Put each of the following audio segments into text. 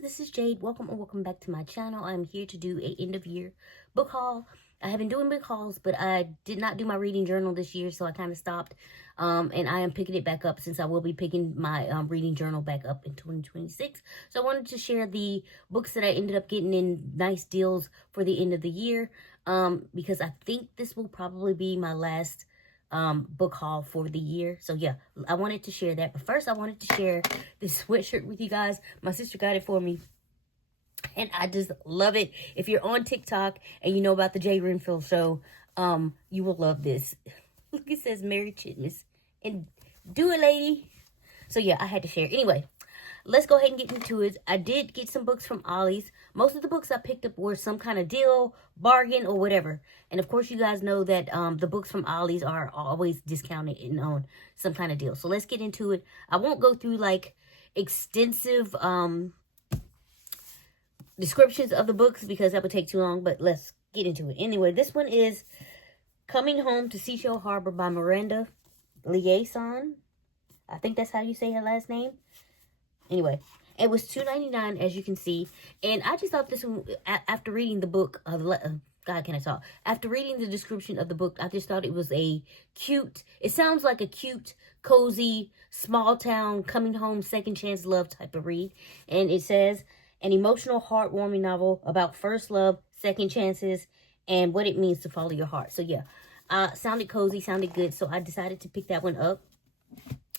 guys, this is Jade. Welcome back to my channel. I'm here to do a end of year book haul. I have been doing book hauls, but I did not do my reading journal this year, so I kind of stopped. And I am picking it back up since I will be picking my reading journal back up in 2026. So I wanted to share the books that I ended up getting in nice deals for the end of the year, because I think this will probably be my last book haul for the year. So yeah, I wanted to share that. But first, I wanted to share this sweatshirt with you guys. My sister got it for me, and I just love it. If you're on TikTok and you know about the Jream show, you will love this. Look, it says Merry Chitmas, and do it, lady. So yeah, I had to share. Anyway, let's go ahead and get into it. I did get some books from Ollie's. Most of the books I picked up were some kind of deal, bargain, or whatever. And of course, you guys know that the books from Ollie's are always discounted and on some kind of deal. So let's get into it. I won't go through like extensive descriptions of the books because that would take too long, but let's get into it. Anyway, this one is Coming Home to Seashell Harbor by Miranda Liaison. I think that's how you say her last name. Anyway, it was $2.99, as you can see. And I just thought this one, after reading the book, God, can I talk? After reading the description of the book, I just thought it was a cute, it sounds like a cute, cozy, small town, coming home, second chance love type of read. And it says, an emotional, heartwarming novel about first love, second chances, and what it means to follow your heart. So yeah, sounded cozy, sounded good. So I decided to pick that one up.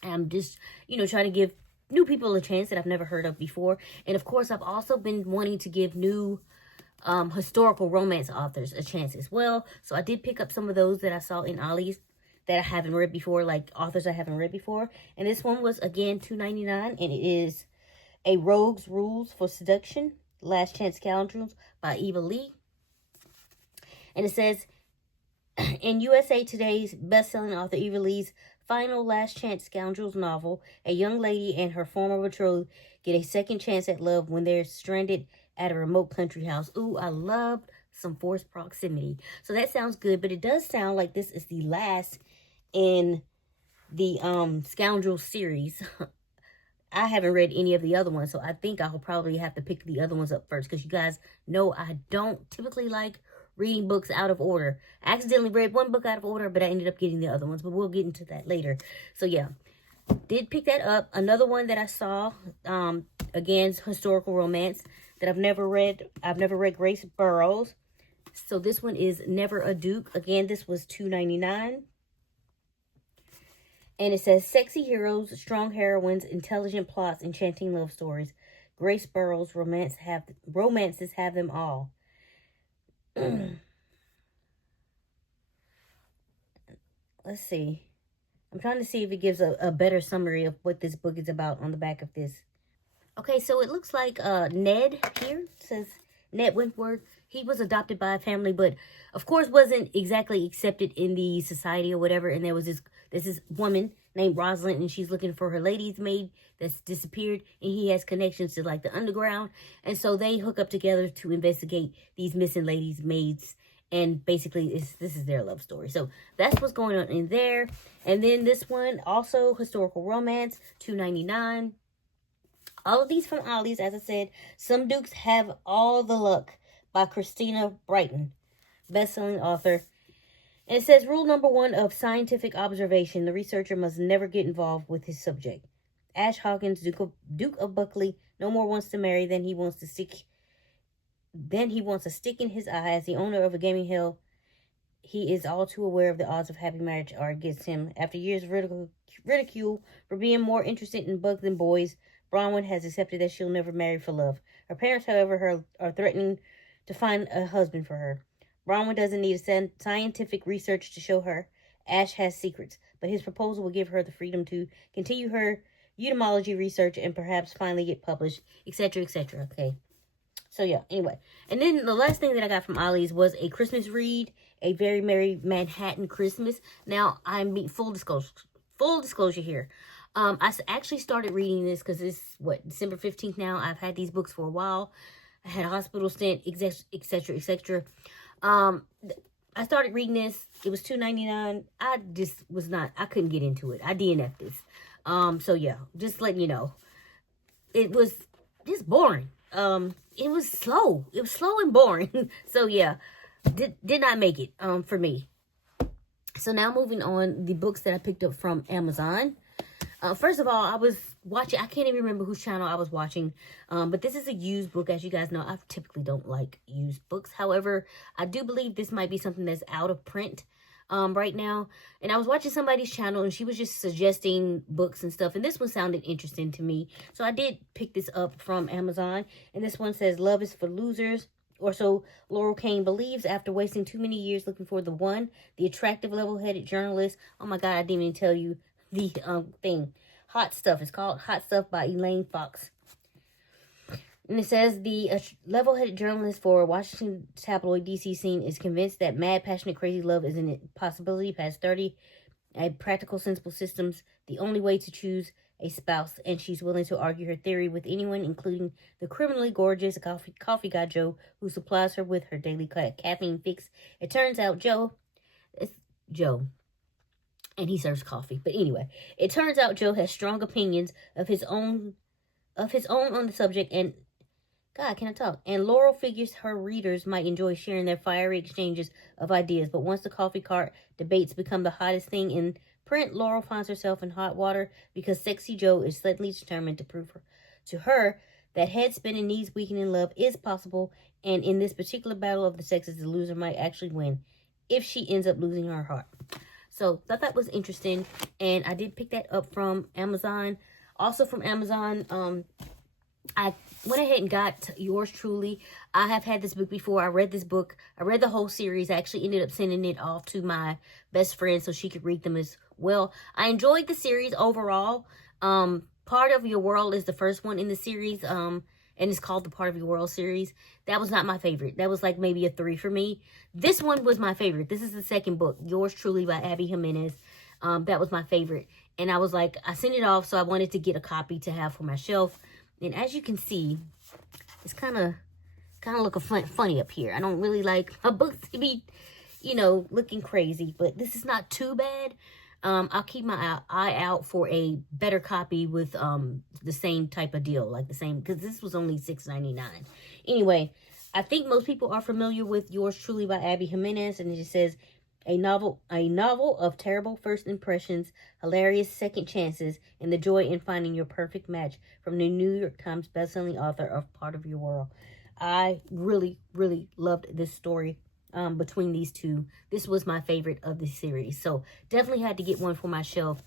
I'm just, trying to give new people a chance that I've never heard of before. And of course, I've also been wanting to give new historical romance authors a chance as well. So I did pick up some of those that I saw in Ollie's that I haven't read before, like authors I haven't read before. And this one was, again, $2.99, and it is A Rogue's Rules for Seduction, Last Chance Scoundrels by Eva Lee. And it says, in USA Today's best-selling author Eva Lee's final Last Chance Scoundrels novel, a young lady and her former betrothed get a second chance at love when they're stranded at a remote country house. Ooh, I love some forced proximity. So that sounds good, but it does sound like this is the last in the Scoundrels series. I haven't read any of the other ones, so I think I'll probably have to pick the other ones up first, because you guys know I don't typically like reading books out of order. I accidentally read one book out of order, but I ended up getting the other ones, but we'll get into that later. So yeah, did pick that up. Another one that I saw, again, historical romance that I've never read. I've never read Grace Burroughs. So this one is Never a Duke. Again, this was $2.99. And it says, sexy heroes, strong heroines, intelligent plots, enchanting love stories. Grace Burroughs romances have them all. Let's see. I'm trying to see if it gives a better summary of what this book is about on the back of this. Okay, so it looks like Ned here. It says Ned Wentworth. He was adopted by a family, but of course wasn't exactly accepted in the society or whatever. And there was this woman named Rosalind, and she's looking for her lady's maid that's disappeared, and he has connections to like the underground. And so they hook up together to investigate these missing ladies' maids. And basically, this is their love story. So that's what's going on in there. And then this one, also historical romance, $2.99. All of these from Ollie's, as I said. Some Dukes Have All the Luck by Christina Brighton, best-selling author. And it says, rule number 1 of scientific observation, the researcher must never get involved with his subject. Ash Hawkins, Duke of Buckley, no more wants to marry than he wants a stick in his eye. As the owner of a gaming hell, he is all too aware of the odds of happy marriage are against him. After years of ridicule for being more interested in bugs than boys, Bronwyn has accepted that she'll never marry for love. Her parents, however, are threatening to find a husband for her. Bronwyn doesn't need scientific research to show her Ash has secrets, but his proposal will give her the freedom to continue her entomology research and perhaps finally get published, etc., etc. Okay. So yeah, anyway. And then the last thing that I got from Ollie's was a Christmas read, A Very Merry Manhattan Christmas. Now, I'm being full disclosure here. I actually started reading this because it's, December 15th now. I've had these books for a while. I had a hospital stint, etc., etc. I started reading this. It was $2.99. I couldn't get into it. I DNF'd this. So yeah, just letting you know. It was just boring. it was slow. It was slow and boring. So yeah, did not make it for me. So now moving on, the books that I picked up from Amazon. First of all, I was watching, I can't even remember whose channel I was watching, but this is a used book. As you guys know, I typically don't like used books. However, I do believe this might be something that's out of print right now. And I was watching somebody's channel, and she was just suggesting books and stuff, and this one sounded interesting to me. So I did pick this up from Amazon, and this one says, Love is for Losers. Or so Laurel Kane believes after wasting too many years looking for the one, the attractive, level-headed journalist. Oh my God, I didn't even tell you the thing. Hot Stuff. It's called Hot Stuff by Elaine Fox. And it says the level-headed journalist for Washington tabloid DC scene is convinced that mad, passionate, crazy love is an impossibility past 30. At practical, sensible systems, the only way to choose a spouse, and she's willing to argue her theory with anyone, including the criminally gorgeous coffee guy Joe, who supplies her with her daily caffeine fix. It turns out it's Joe, and he serves coffee. But anyway, it turns out Joe has strong opinions of his own on the subject, and God, can I talk? And Laurel figures her readers might enjoy sharing their fiery exchanges of ideas. But once the coffee cart debates become the hottest thing in print, Laurel finds herself in hot water because Sexy Joe is suddenly determined to prove to her that head-spinning, knees-weakening love is possible. And in this particular battle of the sexes, the loser might actually win if she ends up losing her heart. So, thought that was interesting. And I did pick that up from Amazon. Also from Amazon, I went ahead and got Yours Truly. I have had this book before. I read this book. I read the whole series. I actually ended up sending it off to my best friend so she could read them as well. I enjoyed the series overall. Part of Your World is the first one in the series. And it's called the Part of Your World series. That was not my favorite. That was like maybe a 3 for me. This one was my favorite. This is the second book, Yours Truly by Abby Jimenez. That was my favorite. And I was like, I sent it off, so I wanted to get a copy to have for my shelf. And as you can see, it's kind of looking funny up here. I don't really like my books to be, looking crazy. But this is not too bad. I'll keep my eye out for a better copy with the same type of deal. Like the same, because this was only $6.99. Anyway, I think most people are familiar with Yours Truly by Abby Jimenez. And it just says, a novel of terrible first impressions, hilarious second chances, and the joy in finding your perfect match, from the New York Times bestselling author of Part of Your World. I really, really loved this story between these two. This was my favorite of the series. So definitely had to get one for my shelf.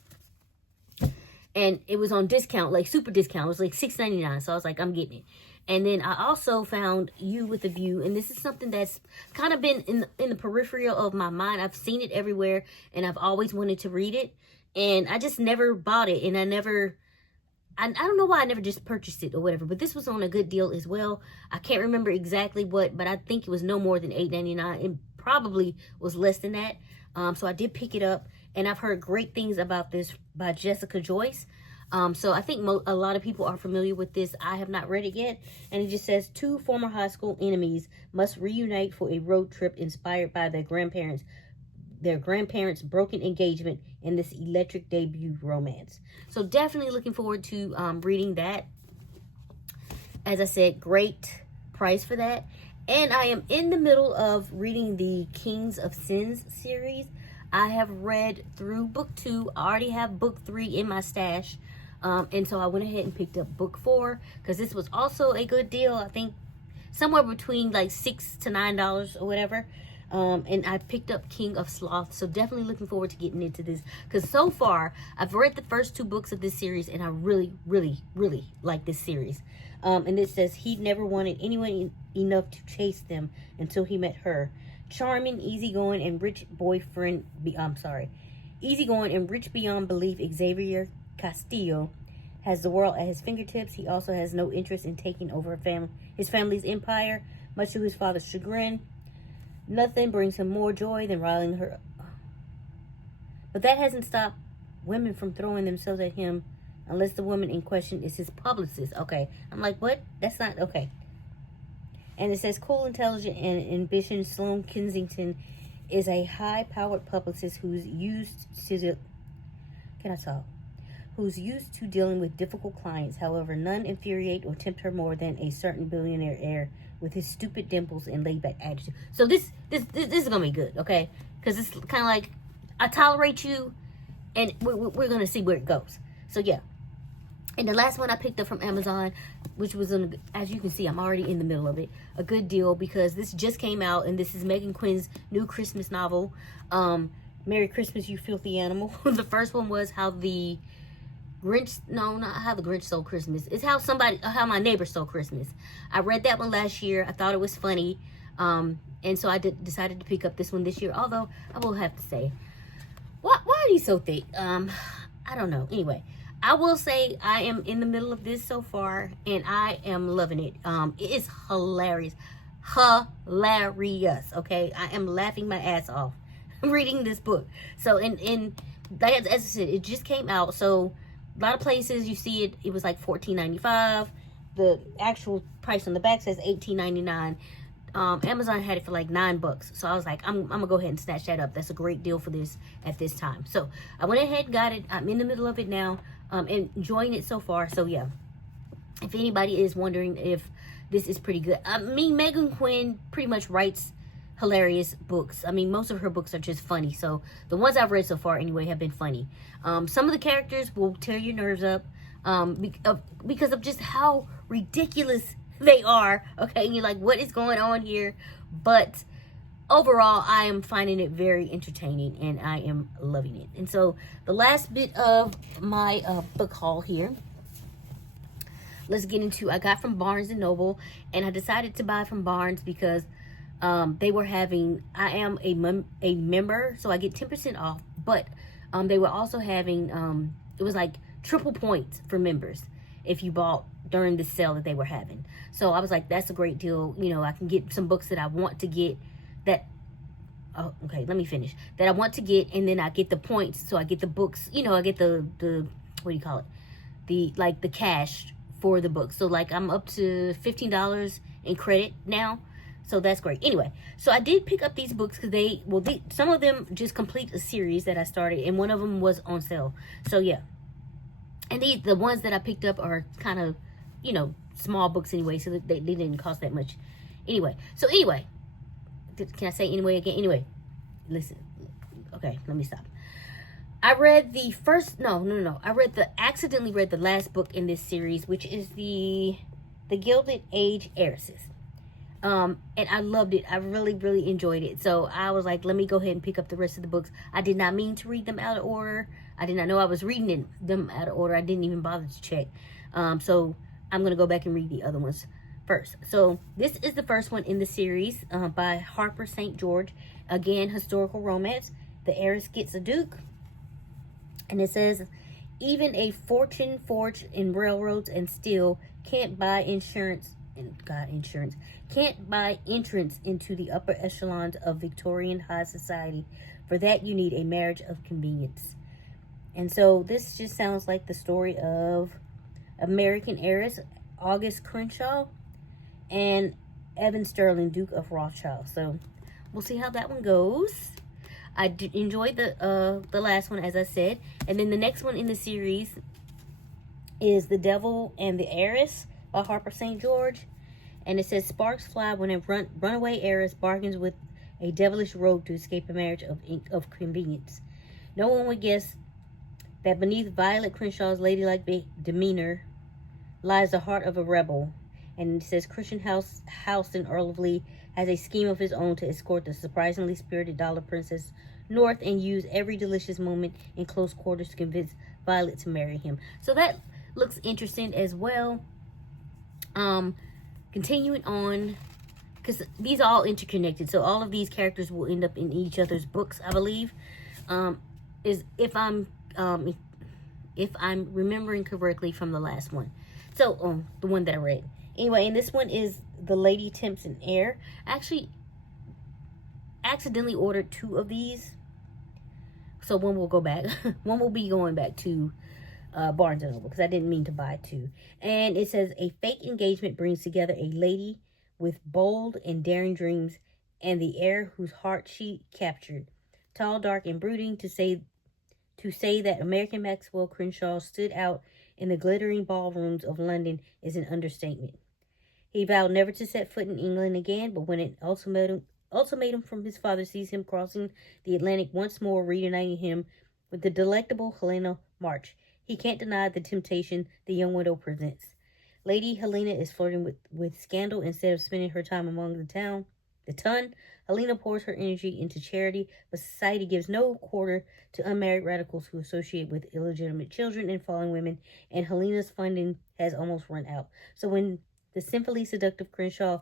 And it was on discount, like super discount. It was like $6.99. So I was like, I'm getting it. And then I also found You with a View. And this is something that's kind of been in the peripheral of my mind. I've seen it everywhere. And I've always wanted to read it. And I just never bought it. And I don't know why I never just purchased it or whatever. But this was on a good deal as well. I can't remember exactly what. But I think it was no more than $8.99. It probably was less than that. So I did pick it up. And I've heard great things about this by Jessica Joyce. So I think a lot of people are familiar with this. I have not read it yet. And it just says, 2 former high school enemies must reunite for a road trip inspired by their grandparents' broken engagement in this electric debut romance. So definitely looking forward to reading that. As I said, great price for that. And I am in the middle of reading the Kings of Sins series. I have read through book 2. I already have book 3 in my stash. And so I went ahead and picked up book 4 because this was also a good deal. I think somewhere between like $6 to $9 or whatever. And I picked up King of Sloth. So definitely looking forward to getting into this. Because so far, I've read the first 2 books of this series. And I really, really, really like this series. And it says, he never wanted anyone enough to chase them until he met her. Charming, easygoing, and rich beyond belief, Xavier Castillo has the world at his fingertips. He also has no interest in taking over his family's empire, much to his father's chagrin. Nothing brings him more joy than riling her. But that hasn't stopped women from throwing themselves at him unless the woman in question is his publicist. Okay. I'm like, what? That's not okay. And it says, cool, intelligent, and ambitious Sloane Kensington is a high-powered publicist who's who's used to dealing with difficult clients. However, none infuriate or tempt her more than a certain billionaire heir with his stupid dimples and laid-back attitude. So this is gonna be good, okay? Because it's kind of like, I tolerate you, and we're gonna see where it goes. So yeah. And the last one I picked up from Amazon, which was, as you can see, I'm already in the middle of it. A good deal, because this just came out, and this is Megan Quinn's new Christmas novel, Merry Christmas, You Filthy Animal. The first one was How the Grinch, no, not How the Grinch Stole Christmas. It's How My Neighbor Stole Christmas. I read that one last year. I thought it was funny. And so I decided to pick up this one this year. Although, I will have to say, why are these so thick? I don't know. Anyway, I will say I am in the middle of this so far, and I am loving it. It is hilarious. Hilarious, okay? I am laughing my ass off reading this book. So, as I said, it just came out, so a lot of places you see it was like $14.95. The actual price on the back says $18.99. Amazon had it for like $9, so I was like, I'm gonna go ahead and snatch that up. That's a great deal for this at this time. So I went ahead and got it. I'm in the middle of it now, and enjoying it so far. So yeah, if anybody is wondering if this is pretty good, Megan Quinn pretty much writes hilarious books. I mean, most of her books are just funny. So the ones I've read so far anyway have been funny. Some of the characters will tear your nerves up because of just how ridiculous they are. Okay, and you're like, what is going on here? But overall, I am finding it very entertaining, and I am loving it. And so the last bit of my book haul here, let's get into, I got from Barnes & Noble, and I decided to buy from Barnes because they were having, I am a member, so I get 10% off, but they were also having, it was like triple points for members if you bought during the sale that they were having. So I was like, that's a great deal. You know, I can get some books that I want to get that, oh, okay, let me finish. That I want to get, and then I get the points, so I get the books, you know, I get the what do you call it? The cash for the books. So like I'm up to $15 in credit now. So that's great. Anyway, so I did pick up these books because some of them just complete a series that I started, and one of them was on sale. So yeah. And the ones that I picked up are kind of, you know, small books anyway, so they didn't cost that much. Anyway, can I say anyway again? Anyway, listen. Okay, let me stop. I read accidentally read the last book in this series, which is the Gilded Age Heiresses. And I loved it. I really, really enjoyed it. So I was like, let me go ahead and pick up the rest of the books. I did not mean to read them out of order. I did not know I was reading them out of order. I didn't even bother to check. So I'm going to go back and read the other ones first. So this is the first one in the series by Harper St. George. Again, historical romance. The heiress gets a duke. And it says, even a fortune forged in railroads and steel can't buy insurance. Can't buy entrance into the upper echelons of Victorian high society. For that, you need a marriage of convenience. And so this just sounds like the story of American heiress August Crenshaw and Evan Sterling, Duke of Rothschild. So we'll see how that one goes. I enjoyed the last one, as I said. And then the next one in the series is The Devil and the Heiress by Harper St. George. And it says, sparks fly when a runaway heiress bargains with a devilish rogue to escape a marriage of convenience. No one would guess that beneath Violet Crenshaw's ladylike demeanor lies the heart of a rebel. And it says, Christian Houston, Earl of Lee, has a scheme of his own to escort the surprisingly spirited Dollar Princess north and use every delicious moment in close quarters to convince Violet to marry him. So that looks interesting as well. Continuing on, because these are all interconnected, so all of these characters will end up in each other's books, I believe. Is if I'm remembering correctly from the last one. So the one that I read. Anyway, and this one is The Lady Tempts an Heir. I actually accidentally ordered 2 of these, so one will go back. One will be going back to Barnes & Noble because I didn't mean to buy 2. And it says, a fake engagement brings together a lady with bold and daring dreams and the heir whose heart she captured. Tall, dark, and brooding, to say To say that American Maxwell Crenshaw stood out in the glittering ballrooms of London is an understatement. He vowed never to set foot in England again, but when an ultimatum from his father sees him crossing the Atlantic once more, reuniting him with the delectable Helena March, he can't deny the temptation the young widow presents. Lady Helena is flirting with scandal instead of spending her time among the ton. Helena pours her energy into charity, but society gives no quarter to unmarried radicals who associate with illegitimate children and fallen women, and Helena's funding has almost run out. So when the sinfully seductive Crenshaw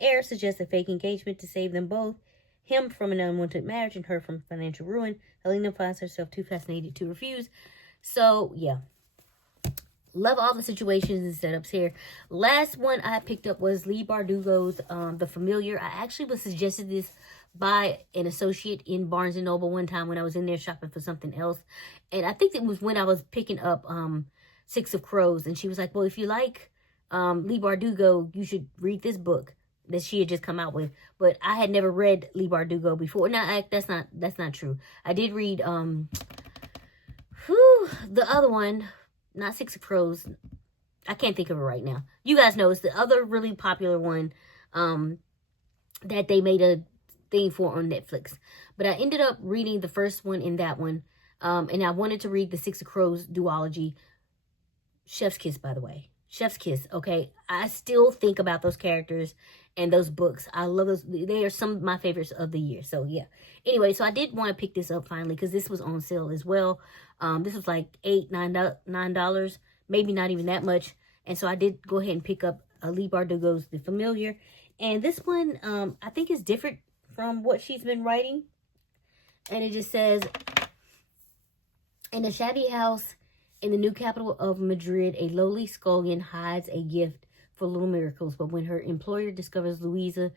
heir suggests a fake engagement to save them both, him from an unwanted marriage and her from financial ruin, Helena finds herself too fascinated to refuse. So, yeah. Love all the situations and setups here. Last one I picked up was Leigh Bardugo's The Familiar. I actually was suggested this by an associate in Barnes & Noble one time when I was in there shopping for something else. And I think it was when I was picking up Six of Crows. And she was like, well, if you like Leigh Bardugo, you should read this book that she had just come out with. But I had never read Leigh Bardugo before. No, that's not true. I did read the other one. Not Six of Crows. I can't think of it right now. You guys know it's the other really popular one that they made a thing for on Netflix. But I ended up reading the first one in that one. And I wanted to read the Six of Crows duology. Chef's Kiss, by the way. Chef's Kiss, okay? I still think about those characters and those books. I love those. They are some of my favorites of the year. So, yeah. Anyway, so I did want to pick this up finally because this was on sale as well. This was like $8, $9, maybe not even that much. And so I did go ahead and pick up Leigh Bardugo's The Familiar. And this one, I think is different from what she's been writing. And it just says, in a shabby house in the new capital of Madrid, a lowly scullion hides a gift for little miracles. But when her employer discovers Luisa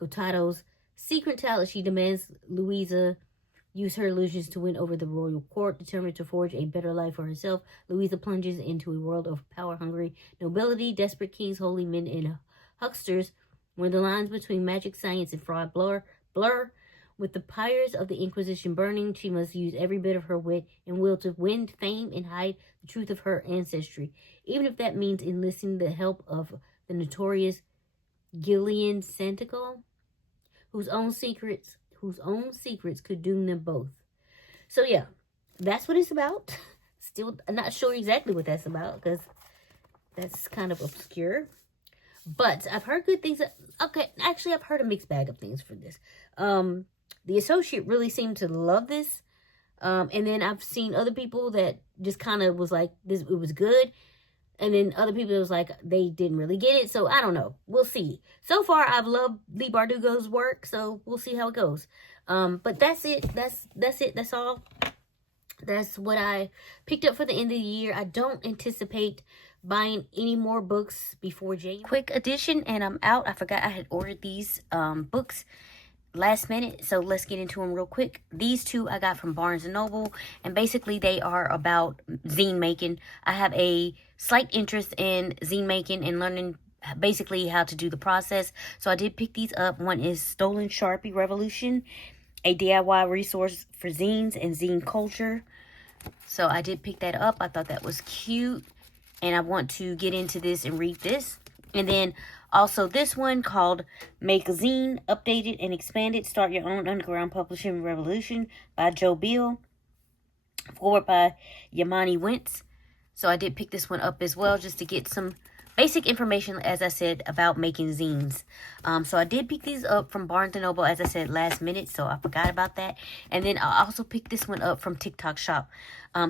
Gotado's secret talent, she demands Luisa use her illusions to win over the royal court. Determined to forge a better life for herself, Luisa plunges into a world of power-hungry nobility, desperate kings, holy men, and hucksters, where the lines between magic, science, and fraud blur. With the pyres of the Inquisition burning, she must use every bit of her wit and will to win fame and hide the truth of her ancestry, even if that means enlisting the help of the notorious Gillian Santiago, whose own secrets could doom them both. So yeah, that's what it's about. Still not sure exactly what that's about because that's kind of obscure. But I've heard good things. Okay, actually, I've heard a mixed bag of things for this. The associate really seemed to love this. And then I've seen other people that just kind of was like, it was good. And then other people that was like, they didn't really get it. So I don't know. We'll see. So far, I've loved Leigh Bardugo's work. So we'll see how it goes. But that's it. That's it. That's all. That's what I picked up for the end of the year. I don't anticipate buying any more books before January. Quick addition, and I'm out. I forgot I had ordered these books last minute, so let's get into them real quick. These two I got from Barnes & Noble, and basically they are about zine making. I have a slight interest in zine making and learning basically how to do the process, so I did pick these up. One is Stolen Sharpie Revolution, a DIY resource for zines and zine culture. So I did pick that up. I thought that was cute, and I want to get into this and read this. And then also this one called Make a Zine, Updated and Expanded, Start Your Own Underground Publishing Revolution by Joe Bill, forward by Yamani Wentz. So I did pick this one up as well just to get some basic information, as I said, about making zines. So I did pick these up from Barnes & Noble, as I said, last minute, so I forgot about that. And then I also picked this one up from TikTok Shop,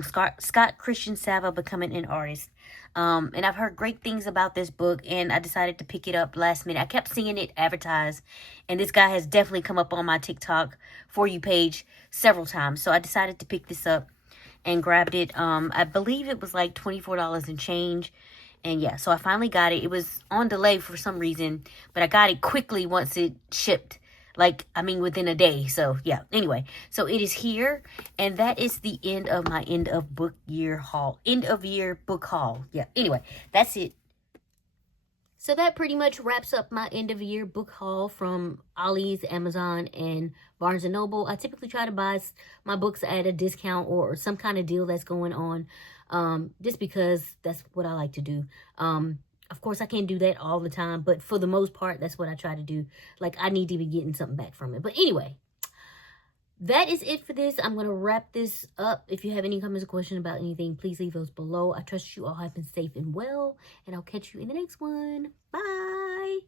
Scott Christian Sava, Becoming an Artist. And I've heard great things about this book, and I decided to pick it up last minute. I kept seeing it advertised, and this guy has definitely come up on my TikTok For You page several times. So I decided to pick this up and grabbed it. I believe it was like $24 and change. And yeah, so I finally got it. It was on delay for some reason, but I got it quickly once it shipped. Within a day. So yeah, anyway, so it is here, and that is the end of my end of year book haul. Yeah, anyway, that's it. So So that pretty much wraps up my end of year book haul from Ollie's, Amazon, and Barnes & Noble. I typically try to buy my books at a discount or some kind of deal that's going on, just because that's what I like to do. Of course, I can't do that all the time, but for the most part, that's what I try to do. Like, I need to be getting something back from it. But anyway, that is it for this. I'm going to wrap this up. If you have any comments or questions about anything, please leave those below. I trust you all have been safe and well, and I'll catch you in the next one. Bye.